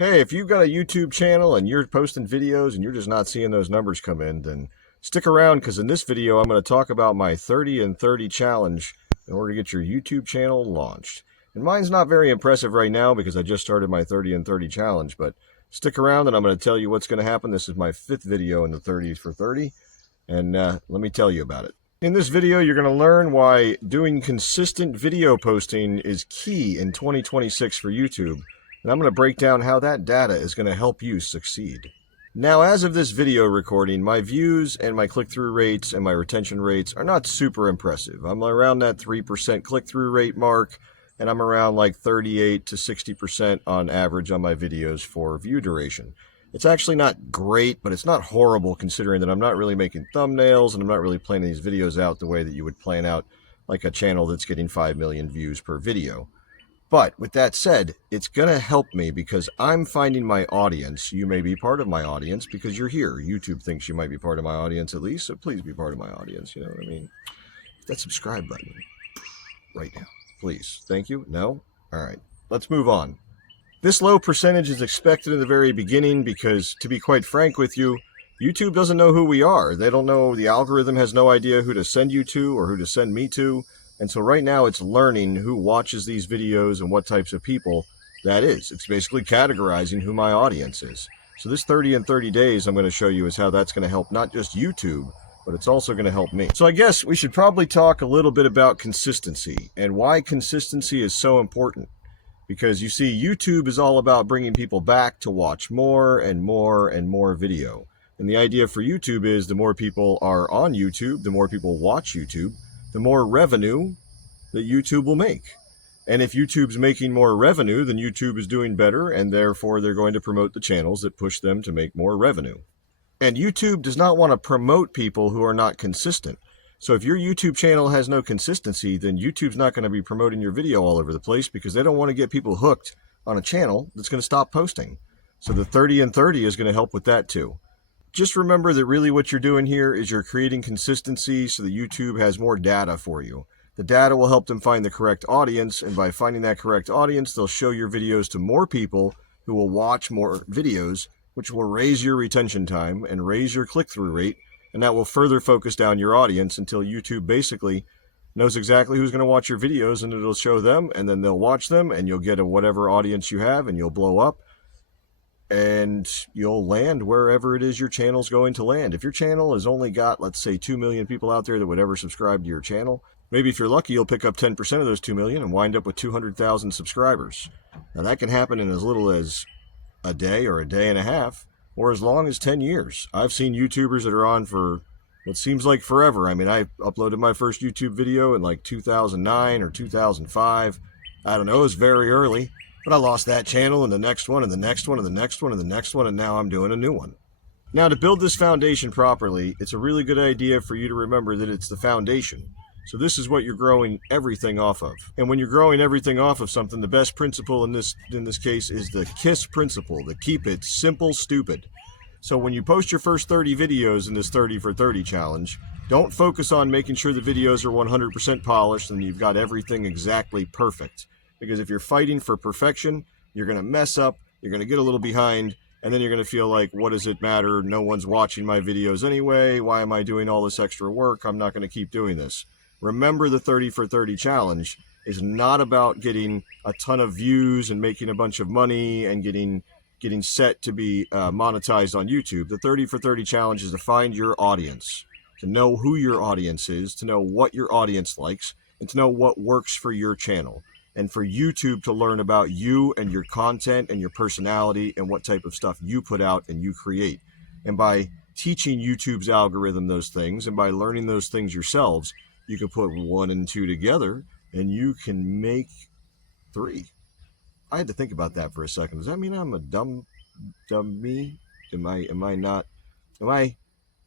Hey, if you've got a YouTube channel and you're posting videos and you're just not seeing those numbers come in, then stick around, because in this video I'm going to talk about my 30 and 30 challenge in order to get your YouTube channel launched. And mine's not very impressive right now because I just started my 30 and 30 challenge, but stick around and I'm going to tell you what's going to happen. This is my 5th video in the 30s for 30, and let me tell you about it. In this video, you're going to learn why doing consistent video posting is key in 2026 for YouTube. And I'm going to break down how that data is going to help you succeed. Now, as of this video recording, my views and my click-through rates and my retention rates are not super impressive. I'm around that 3% click-through rate mark, and I'm around like 38 to 60% on average on my videos for view duration. It's actually not great, but it's not horrible considering that I'm not really making thumbnails and I'm not really planning these videos out the way that you would plan out like a channel that's getting 5 million views per video. But with that said, it's going to help me because I'm finding my audience. You may be part of my audience because you're here. YouTube thinks you might be part of my audience at least, so please be part of my audience. You know what I mean? Hit that subscribe button right now, please. Thank you. No? All right. Let's move on. This low percentage is expected in the very beginning because, to be quite frank with you, YouTube doesn't know who we are. They don't know. The algorithm has no idea who to send you to or who to send me to. And so right now it's learning who watches these videos and what types of people that is. It's basically categorizing who my audience is. So this 30 and 30 days I'm going to show you is how that's going to help not just YouTube, but it's also going to help me. So I guess we should probably talk a little bit about consistency and why consistency is so important. Because you see, YouTube is all about bringing people back to watch more and more and more video. And the idea for YouTube is the more people are on YouTube, the more people watch YouTube, the more revenue that YouTube will make. And if YouTube's making more revenue, then YouTube is doing better, and therefore they're going to promote the channels that push them to make more revenue. And YouTube does not want to promote people who are not consistent. So if your YouTube channel has no consistency, then YouTube's not going to be promoting your video all over the place because they don't want to get people hooked on a channel that's going to stop posting. So the 30 and 30 is going to help with that too. Just remember that really what you're doing here is you're creating consistency so that YouTube has more data for you. The data will help them find the correct audience, and by finding that correct audience, they'll show your videos to more people who will watch more videos, which will raise your retention time and raise your click-through rate, and that will further focus down your audience until YouTube basically knows exactly who's going to watch your videos, and it'll show them, and then they'll watch them, and you'll get a whatever audience you have, and you'll blow up. And you'll land wherever it is your channel's going to land. If your channel has only got, let's say, 2 million people out there that would ever subscribe to your channel, maybe if you're lucky, you'll pick up 10% of those 2 million and wind up with 200,000 subscribers. Now that can happen in as little as a day or a day and a half, or as long as 10 years. I've seen YouTubers that are on for what seems like forever. I mean, I uploaded my first YouTube video in like 2009 or 2005. I don't know, it was very early. But I lost that channel and the next one and the next one and the next one and the next one, and now I'm doing a new one. Now, to build this foundation properly, it's a really good idea for you to remember that it's the foundation. So this is what you're growing everything off of. And when you're growing everything off of something, the best principle in this case is the KISS principle, the keep it simple, stupid. So when you post your first 30 videos in this 30 for 30 challenge, don't focus on making sure the videos are 100% polished and you've got everything exactly perfect. Because if you're fighting for perfection, you're going to mess up, you're going to get a little behind, and then you're going to feel like, what does it matter? No one's watching my videos anyway. Why am I doing all this extra work? I'm not going to keep doing this. Remember, the 30 for 30 challenge is not about getting a ton of views and making a bunch of money and getting set to be monetized on YouTube. The 30 for 30 challenge is to find your audience, to know who your audience is, to know what your audience likes, and to know what works for your channel. And for YouTube to learn about you and your content and your personality and what type of stuff you put out and you create. And by teaching YouTube's algorithm those things and by learning those things yourselves, you can put 1 and 2 together and you can make 3. I had to think about that for a second. Does that mean I'm a dummy? Am I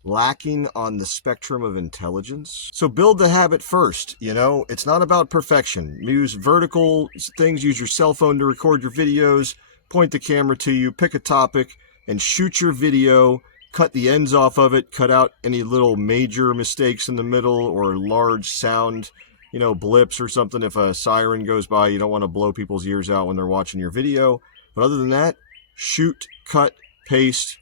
lacking on the spectrum of intelligence? So build the habit first. You know, it's not about perfection. Use vertical things, use your cell phone to record your videos, point the camera to you, pick a topic and shoot your video, cut the ends off of it, cut out any little major mistakes in the middle or large sound, blips or something. If a siren goes by, you don't want to blow people's ears out when they're watching your video. But other than that, Shoot, cut, paste,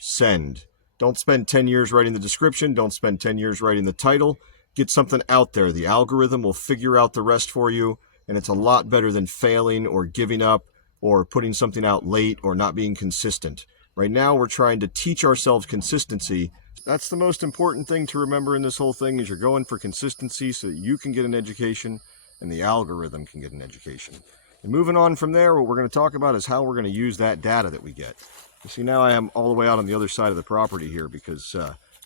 send. Don't spend 10 years writing the description. Don't spend 10 years writing the title. Get something out there. The algorithm will figure out the rest for you, and it's a lot better than failing or giving up or putting something out late or not being consistent. Right now, we're trying to teach ourselves consistency. That's the most important thing to remember in this whole thing, is you're going for consistency so that you can get an education and the algorithm can get an education. And moving on from there, what we're going to talk about is how we're going to use that data that we get. You see, now I am all the way out on the other side of the property here because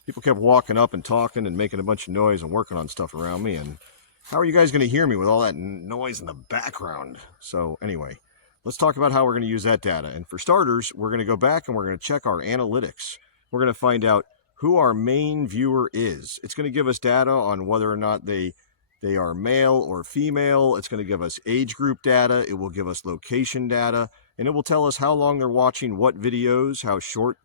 people kept walking up and talking and making a bunch of noise and working on stuff around me. And how are you guys going to hear me with all that noise in the background? So anyway, let's talk about how we're going to use that data. And for starters, we're going to go back and we're going to check our analytics. We're going to find out who our main viewer is. It's going to give us data on whether or not they are male or female. It's going to give us age group data. It will give us location data, and it will tell us how long they're watching what videos, how short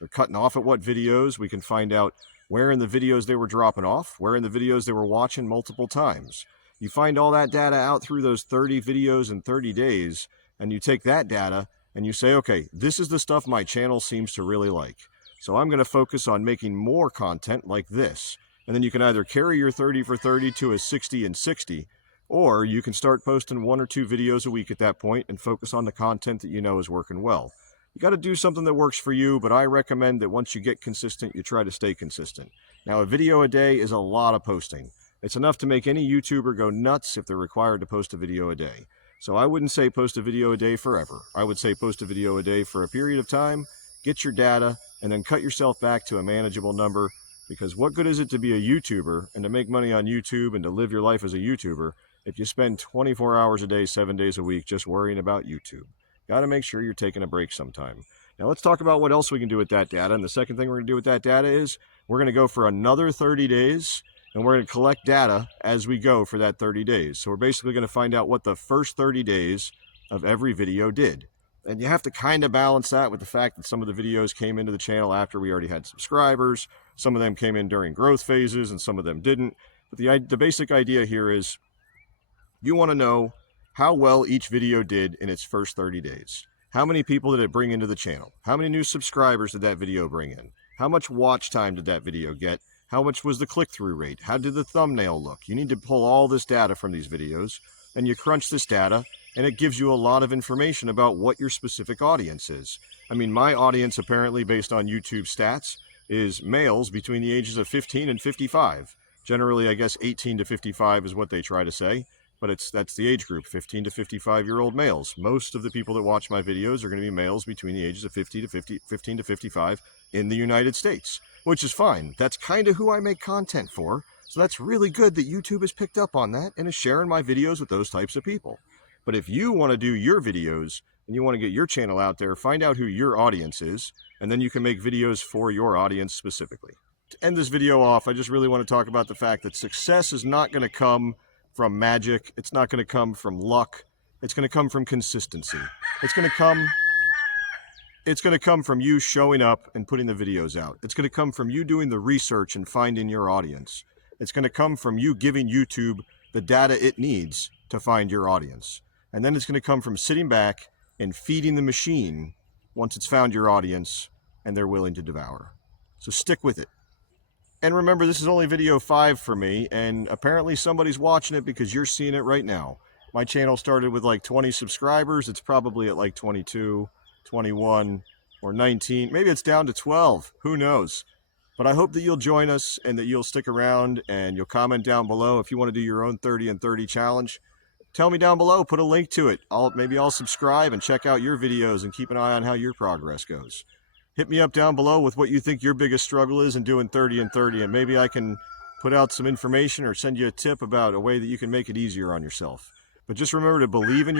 they're cutting off at what videos. We can find out where in the videos they were dropping off, where in the videos they were watching multiple times. You find all that data out through those 30 videos in 30 days, and you take that data and you say, okay, this is the stuff my channel seems to really like. So I'm going to focus on making more content like this. And then you can either carry your 30 for 30 to a 60 and 60, or you can start posting 1 or 2 videos a week at that point and focus on the content that you know is working well. You got to do something that works for you, but I recommend that once you get consistent, you try to stay consistent. Now, a video a day is a lot of posting. It's enough to make any YouTuber go nuts if they're required to post a video a day. So I wouldn't say post a video a day forever. I would say post a video a day for a period of time, get your data, and then cut yourself back to a manageable number. Because what good is it to be a YouTuber and to make money on YouTube and to live your life as a YouTuber if you spend 24 hours a day, 7 days a week just worrying about YouTube? Got to make sure you're taking a break sometime. Now let's talk about what else we can do with that data. And the second thing we're going to do with that data is we're going to go for another 30 days and we're going to collect data as we go for that 30 days. So we're basically going to find out what the first 30 days of every video did. And you have to kind of balance that with the fact that some of the videos came into the channel after we already had subscribers. Some of them came in during growth phases and some of them didn't. But the basic idea here is you want to know how well each video did in its first 30 days. How many people did it bring into the channel? How many new subscribers did that video bring in? How much watch time did that video get? How much was the click-through rate? How did the thumbnail look? You need to pull all this data from these videos, and you crunch this data, and it gives you a lot of information about what your specific audience is. I mean, my audience, apparently, based on YouTube stats, is males between the ages of 15 and 55. Generally, I guess 18 to 55 is what they try to say, but that's the age group, 15 to 55-year-old males. Most of the people that watch my videos are going to be males between the ages of 15 to 55 in the United States, which is fine. That's kind of who I make content for, so that's really good that YouTube has picked up on that and is sharing my videos with those types of people. But if you want to do your videos and you want to get your channel out there, find out who your audience is, and then you can make videos for your audience specifically. To end this video off, I just really want to talk about the fact that success is not going to come from magic. It's not going to come from luck. It's going to come from consistency. It's going to come from you showing up and putting the videos out. It's going to come from you doing the research and finding your audience. It's going to come from you giving YouTube the data it needs to find your audience. And then it's going to come from sitting back and feeding the machine once it's found your audience and they're willing to devour. So stick with it. And remember, this is only video 5 for me, and apparently somebody's watching it because you're seeing it right now. My channel started with like 20 subscribers. It's probably at like 22, 21, or 19. Maybe it's down to 12. Who knows? But I hope that you'll join us and that you'll stick around and you'll comment down below if you want to do your own 30 and 30 challenge. Tell me down below, put a link to it. Maybe I'll subscribe and check out your videos and keep an eye on how your progress goes. Hit me up down below with what you think your biggest struggle is in doing 30 and 30, and maybe I can put out some information or send you a tip about a way that you can make it easier on yourself. But just remember to believe in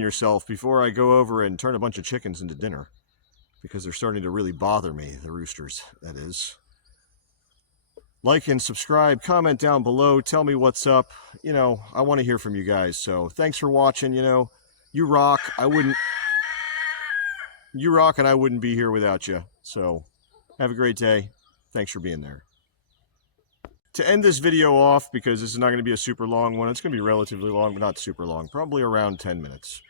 yourself before I go over and turn a bunch of chickens into dinner, because they're starting to really bother me, the roosters, that is. Like and subscribe, comment down below, tell me what's up. You know, I want to hear from you guys. So thanks for watching. You know, you rock. You rock, and I wouldn't be here without you. So have a great day. Thanks for being there. To end this video off, because this is not going to be a super long one, it's going to be relatively long, but not super long, probably around 10 minutes.